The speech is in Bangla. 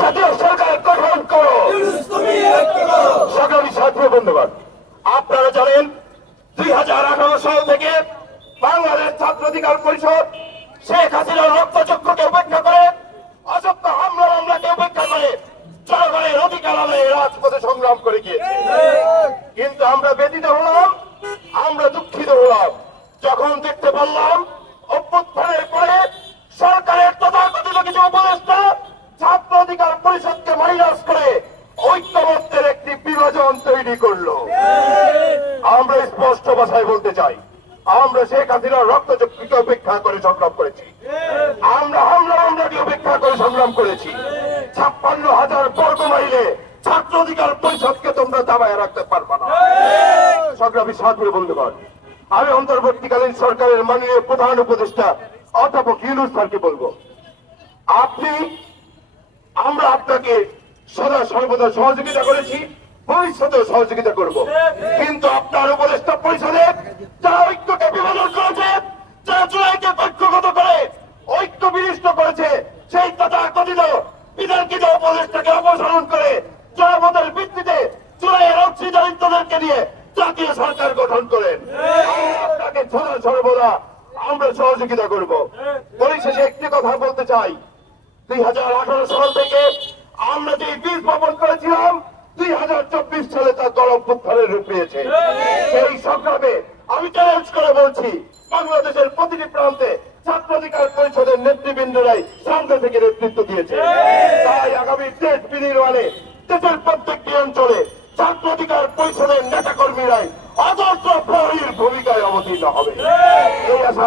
জাতীয় সরকার গঠন করো। সংগ্রামী সাথী বন্ধুগণ, আপনারা জানেন 2018 সাল থেকে বাংলাদেশ ছাত্র অধিকার পরিষদ শেখ হাসিনার রক্তচক্ষুকে উপেক্ষা করে, অসংখ্য হামলাকে উপেক্ষা করে জনগণের অধিকার আদায়ে রাজপথে সংগ্রাম করে গিয়েছে। কিন্তু আমরা ব্যথিত হলাম, আমরা দুঃখিত হলাম যখন দেখতে পারলাম অভ্যুত্থানের পরে সরকারের তথাকথিত কিছু উপদেষ্টা ছাত্র অধিকার পরিষদকে মাইনাস করে ঐক্যমত্যের একটি বিভাজন তৈরি করলো। আমরা স্পষ্ট ভাষায় বলতে চাই, আমরা শেখ হাসিনার রক্তচক্ষুকে উপেক্ষা করে সংগ্রাম করেছি, আমরা হামলাকে উপেক্ষা করে সংগ্রাম করেছি। 56,000 বর্গ মাইলে ছাত্র অধিকার পরিষদকে তোমরা দাবায় রাখতে পারবে না। সংগ্রামী সাথী বন্ধুগণ, আমি অন্তর্বর্তীকালীন সরকারের মাননীয় প্রধান উপদেষ্টা অধ্যাপক ইউনূস স্যারকে বলবো, আমরা আপনাকে সদা সর্বদা সহযোগিতা করেছি, ভবিষ্যতেও সহযোগিতা করব, কিন্তু আপনার উপদেষ্টা পরিষদে যারা ঐক্যকে বিভাজন করেছে, যারা জুলাইকে ঐক্যগত করে ঐক্য বিনষ্ট করেছে, সেই তথাকথিত বিতর্কিত উপদেষ্টাকে অপসারণ করে জনমতের ভিত্তিতে জুলাইয়ের অংশীদারিত্বদেরকে নিয়ে জাতীয় সরকার গঠন করেন। আপনাকে সদা সর্বদা আমরা সহযোগিতা করব। পরিশেষে একটি কথা বলতে চাই, 2018 সাল থেকে আমরা যে বীজ বপন করেছিলাম 2024 সালে তা গণঅভ্যুত্থানের রূপ পেয়েছে। সেই সংগ্রামে আমি চ্যালেঞ্জ করে বলছি, বাংলাদেশের প্রতিটি প্রান্তে ছাত্র অধিকার পরিষদের নেতৃবৃন্দরাই সামনে থেকে নেতৃত্ব দিয়েছে। তাই আগামী দেশ বিনির্মাণে দেশের প্রত্যেকটি অঞ্চলে ছাত্র অধিকার পরিষদের নেতাকর্মীরাই অজস্র প্রহরীর ভূমিকায় অবতীর্ণ হবে। এই আশা